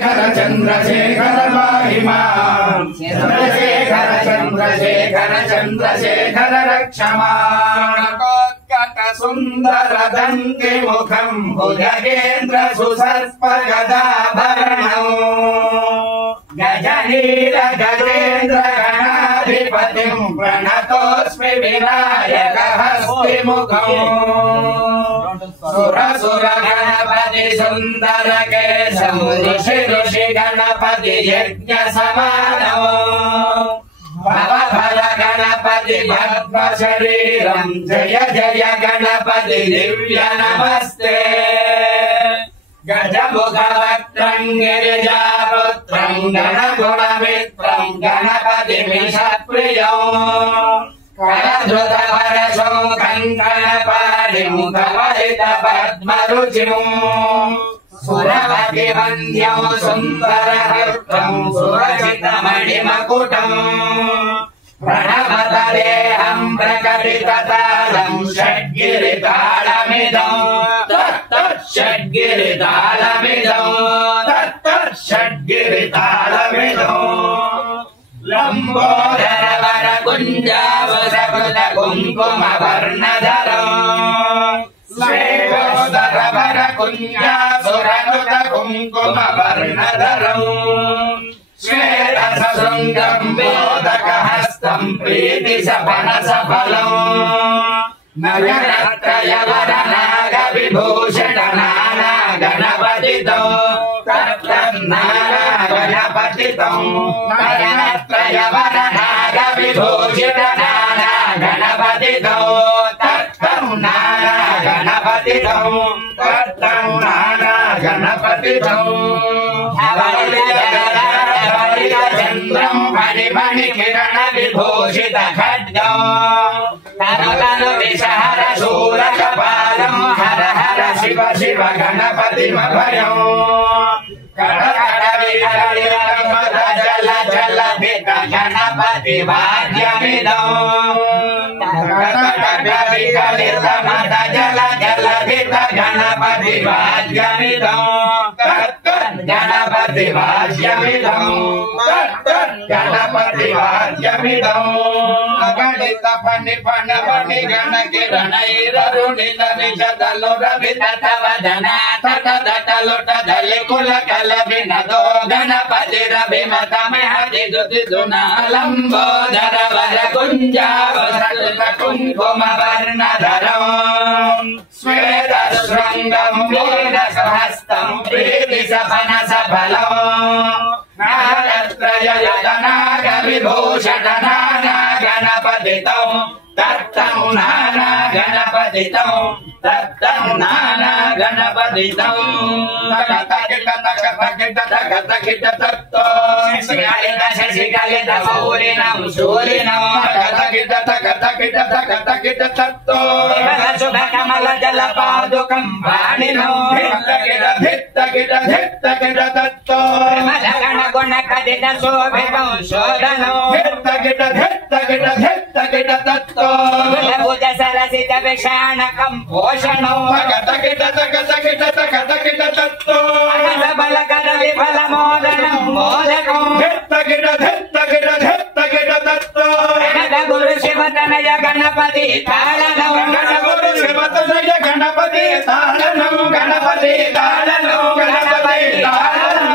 चंद्रशेखर महिमा चंद्रशेखर चंद्रशेखर चंद्रशेखर रक्षमा सुंदर दंति मुखम भुजगेन्द्र सुसर्प गदाभरणौ गजनीर गजेन्द्र गणाधिपतिं प्रणतोऽस्मि विनायक हस्तिमुखम् सुर सुर गणपति सुंदर केशव ऋषि ऋषि गणपति यज्ञ समानौ भव भव गणपति पद्म शरीरं जय जय गणपति दिव्य नमस्ते गजमुख वक्त्रं गिरिजापुत्रं गणगुणमित्रं गणपतिमिषप्रियं करधृतवरसो कङ्कणपाणिं कवलितपद्मरुचिं सुरवतिवन्द्यं सुन्दरहस्तं सुरचितमणिमकुटम् प्रणवतदेहं प्रकटिततालं षड्गिरितालमिदं षड्गिरितालमिदं षड्गिरितालमिदं लंबोदर वर कुंजावसकृत कुंकुम वर्णधरं श्वेतोदर वर कुंजासुरकृत कुंकुम वर्णधरं श्वेतसशृङ्गं मोदकहस्तं प्रीतिसफलसफलं नगरत्रयवरनागविभूषण नाना गणपतितं तत्तन्नाना गणपतितं नगरत्रयवरनागविभूषण नाना गणपतितं तत्तन्नाना गणपतितं तत्तन्नाना गणपतितं चन्द्रं मणिमणि किरण विभूषित खड्गं तनु विषहर शूर कपालं हर हर शिव शिव गणपतिमभयं कटकट विकलित जल जल भित गणपति वाद्यमिदं कटकट विकलित मद जल जल भित गणपति वाद्यमिदं गणपति वाद्यमिदं गणपति वाद्यमिदं अगणित फणि फण फणि गण किरणैररुणित निशतलुरभित तव जना तट तट लुट दलि कुल कल विनदो गणपतिरभिमत महति दुति दुना लंबोदर वर कुंजावसकृत कुंकुम वर्णधरं श्वेत शृंगं वीरसहस्तं प्रीतिसफलसफलं नागत्रययतनागविभूषण नाना गणपतितं तत्तं नाना गणपतितं तत्तं नाना गणपतितं तत्तो शशिकलित शौरिणं शूरिणं तत्तो शुभकमल जलपादुकं वाणिनं तत्तो गुणकदित शोभितं शोधनं तत्तो भुज सरसित विषाणकं भूषणं तत्तो बलकर विफल मोदनं मोदकं तत्तो गुरु शिवतनय गणपति ताडनं गुरु शिवतनय गणपति ताडनं गणपति ताडनं गणपति ताडनं